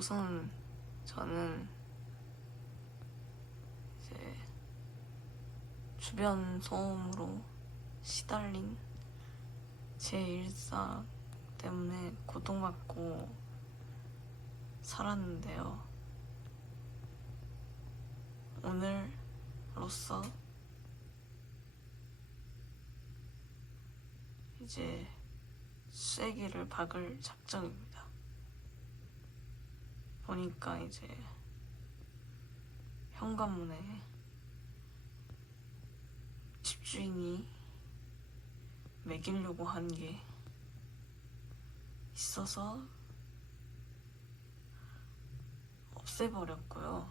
우선 저는 이제 주변 소음으로 시달린 제 일상 때문에 고통받고 살았는데요. 오늘로써 이제 쐐기를 박을 작정입니다. 보니까 이제 현관문에 집주인이 매기려고 한 게 있어서 없애버렸고요.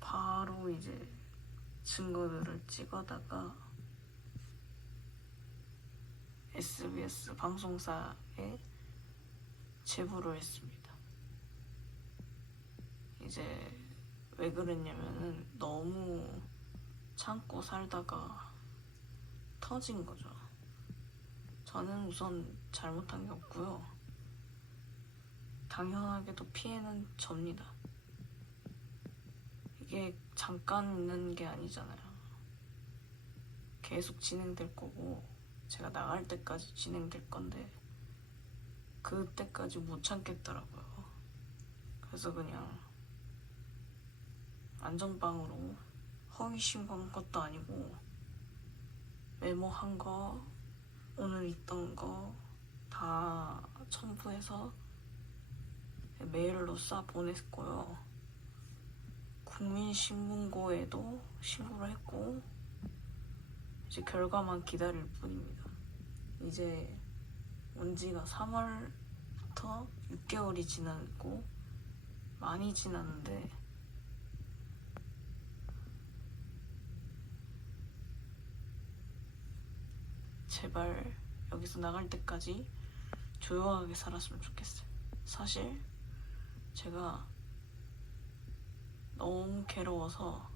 바로 이제 증거들을 찍어다가 SBS 방송사에 제보를 했습니다. 이제 왜 그랬냐면은 너무 참고 살다가 터진 거죠. 저는 우선 잘못한 게 없고요. 당연하게도 피해는 접니다. 이게 잠깐 있는 게 아니잖아요. 계속 진행될 거고 제가 나갈 때까지 진행될 건데 그때까지 못 참겠더라고요. 그래서 그냥 안전방으로 허위 신고한 것도 아니고 메모한 거, 오늘 있던 거 다 첨부해서 메일로 쏴 보냈고요. 국민신문고에도 신고를 했고 이제 결과만 기다릴 뿐입니다. 이제 온 지가 3월부터 6개월이 지났고 많이 지났는데 제발 여기서 나갈 때까지 조용하게 살았으면 좋겠어요. 사실 제가 너무 괴로워서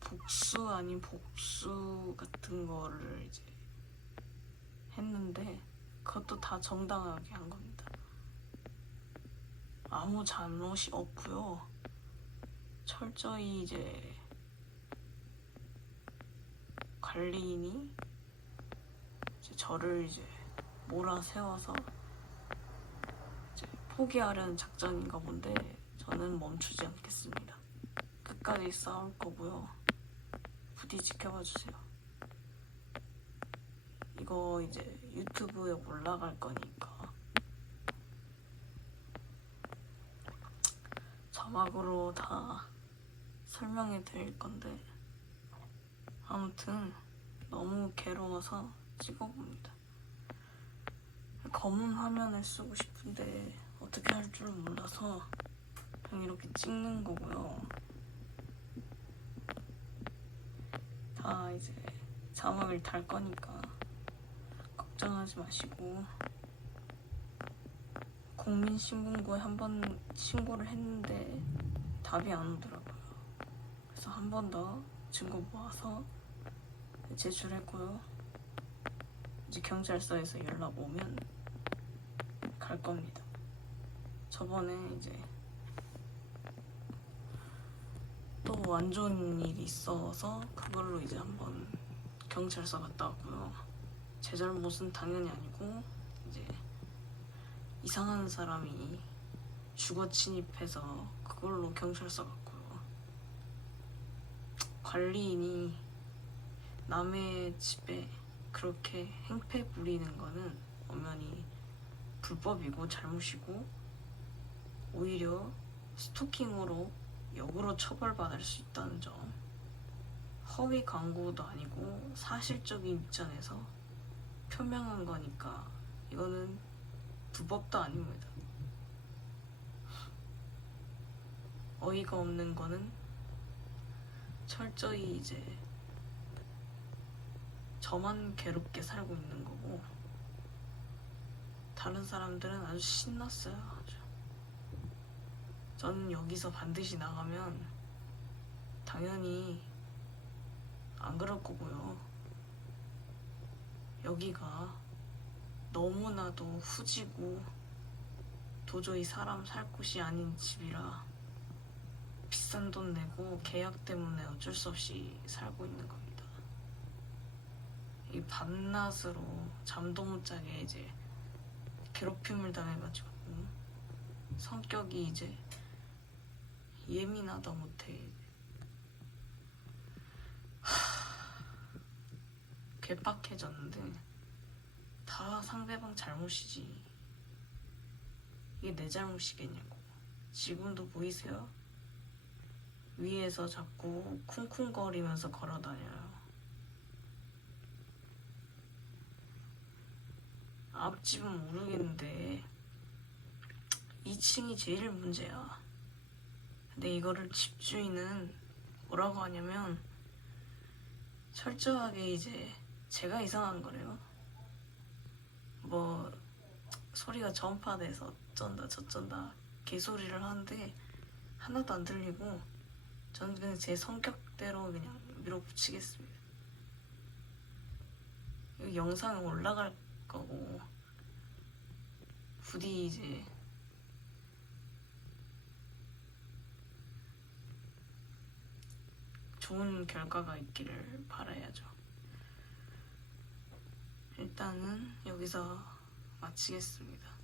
복수 아닌 복수 같은 거를 이제 했는데 그것도 다 정당하게 한 겁니다. 아무 잘못이 없고요. 철저히 이제 관리인이 이제 저를 이제 몰아세워서 이제 포기하려는 작전인가 본데 저는 멈추지 않겠습니다. 끝까지 싸울 거고요. 부디 지켜봐 주세요. 이거 이제 유튜브에 올라갈 거니까 자막으로 다 설명해 드릴 건데 아무튼 너무 괴로워서 찍어봅니다. 검은 화면을 쓰고 싶은데 어떻게 할 줄 몰라서 그냥 이렇게 찍는 거고요. 다 이제 자막을 달 거니까 걱정하지 마시고 국민신문고에 한번 신고를 했는데 답이 안 오더라고요. 그래서 한 번 더 증거 모아서 제출했고요. 이제 경찰서에서 연락 오면 갈 겁니다. 저번에 이제 또 안 좋은 일이 있어서 그걸로 이제 한번 경찰서 갔다 왔고요. 제 잘못은 당연히 아니고 이제 이상한 사람이 주거 침입해서 그걸로 경찰서 갔고요. 관리인이 남의 집에 그렇게 행패 부리는 거는 엄연히 불법이고 잘못이고 오히려 스토킹으로 역으로 처벌받을 수 있다는 점. 허위 광고도 아니고 사실적인 입장에서 표명한 거니까 이거는 불법도 아닙니다. 어이가 없는 거는 철저히 이제 저만 괴롭게 살고 있는 거고 다른 사람들은 아주 신났어요. 아주. 저는 여기서 반드시 나가면 당연히 안 그럴 거고요. 여기가 너무나도 후지고 도저히 사람 살 곳이 아닌 집이라 비싼 돈 내고 계약 때문에 어쩔 수 없이 살고 있는 겁니다. 이 밤낮으로 잠도 못 자게 이제 괴롭힘을 당해가지고 성격이 이제 예민하다 못해 괴팍해졌는데 다 상대방 잘못이지. 이게 내 잘못이겠냐고. 지금도 보이세요? 위에서 자꾸 쿵쿵거리면서 걸어다녀요. 앞집은 모르겠는데 2층이 제일 문제야. 근데 이거를 집주인은 뭐라고 하냐면 철저하게 이제 제가 이상한 거래요. 뭐 소리가 전파돼서 어쩐다 저쩐다 개소리를 하는데 하나도 안 들리고 저는 그냥 제 성격대로 그냥 밀어붙이겠습니다. 이 영상은 올라갈 거고 부디 이제 좋은 결과가 있기를 바라야죠. 일단은 여기서 마치겠습니다.